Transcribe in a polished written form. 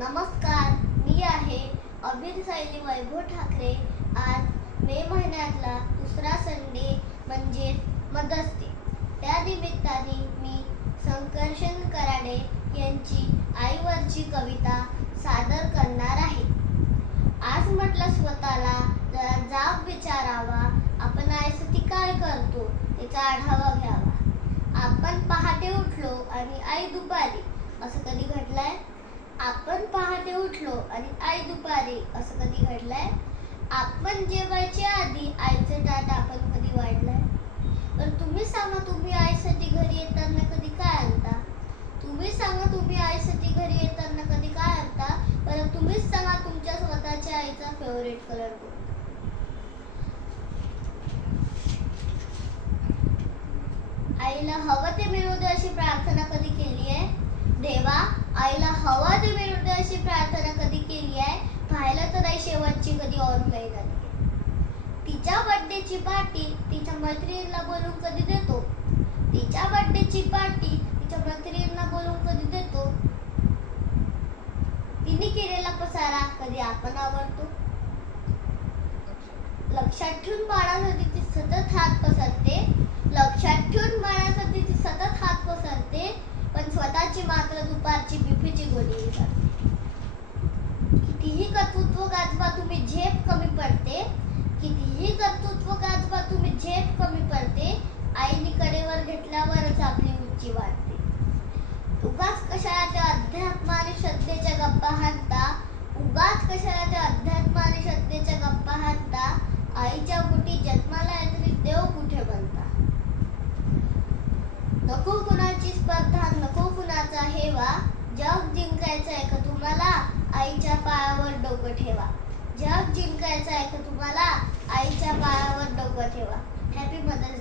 नमस्कार, मी आहे अभिर सायली वैभव ठाकरे. आज मे महिन्यातला दुसरा संडे म्हणजे मदर्स डे. त्या निमित्ताने मी संकर्षण कराडे यांची आईवरची कविता सादर करणार आहे. आज म्हटलं स्वतःला जरा जाब विचारावा, आपण आईसाठी काय करतो त्याचा आढावा घ्यावा. आपण पहाटे उठलो आणि आई दुपारी, असं कधी घडलंय? आपण पहाटे उठलो आणि आई दुपारी, असं कधी घडलंय? आपण जेवायच्या आधी आईचं ताट आपण कधी वाढलंय? तर तुम्ही सांगा, तुम्ही आईसाठी घरी येताना कधी काय आणता? तुम्ही सांगा, तुम्ही आईसाठी घरी येताना कधी काय आणता? बरं, तुम्हीच सांगा, तुमच्या स्वतःच्या आईचा फेवरेट कलर कोणता? आईला हवं ते मिळू दे अशी प्रार्थना कधी केली आहे? देवा, आईला हवं ते मिळू दे अशी प्रार्थना कधी केली आहे? पाहिलं तर आई शेवटची कधी ऑनलाईन आली? तिच्या बर्थडेची पार्टी तिच्या मैत्रिणींना बोलून कधी देतो? तिच्या बर्थडेची पार्टी तिच्या मैत्रिणींना बोलून कधी देतो? तिने केलेला पसारा कधी आपण आवडतो? लक्षात ठेवून बाळासाठी ती सतत हात पसरते. लक्षात ठेवून बाळासाठी ती सतत हात पसरते, पण स्वतःची मात्र दुपारची बीपीची गोळी खाते. कितीही कर्तृत्व गाजवा, तुम्ही झेप कमी पडते. कितीही कर्तृत्व गाजवा, तुम्ही झेप कमी पडते. आईने कडेवर घेतल्यावरच आपली उंची वाढते. उगाच कशाला त्या अध्यात्म आणि श्रद्धेच्या गप्पा हाणता? उगाच कशाला त्या अध्यात्म आणि श्रद्धेच्या गप्पा हाणता? आईच्या पोटी जन्माला तरी देव कुठे बनता? नको कुणाची स्पर्धा, नको कुणाचा हेवा. जग जिंकायचं आहे का तुम्हाला? आईच्या पायावर डोकं ठेवा. जग जिंकायचं आहे का तुम्हाला? आईच्या पायावर डोकं ठेवा. Happy mother's